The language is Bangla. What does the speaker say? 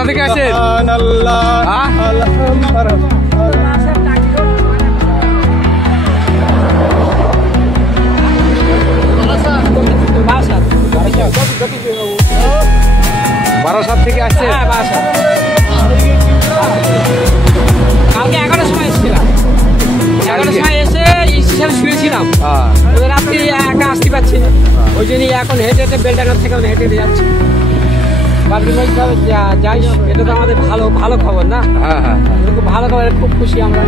কোথা থেকে আসেন? বারাসাত থেকে আসছে। কালকে 11টার সময় এসেছিলাম, 11টার সময় এসে স্টেশনে শুয়েছিলাম। এবার আপনি একা আসতে পারছি না, ওই জন্যই এখন হেঁটে হেঁটে বেলডাঙ্গা থেকে হেঁটে হেঁটে যাচ্ছি। যাই, এটা তো আমাদের ভালো ভালো খবর না? হ্যাঁ হ্যাঁ, খুব ভালো খবর, খুব খুশি আমরা।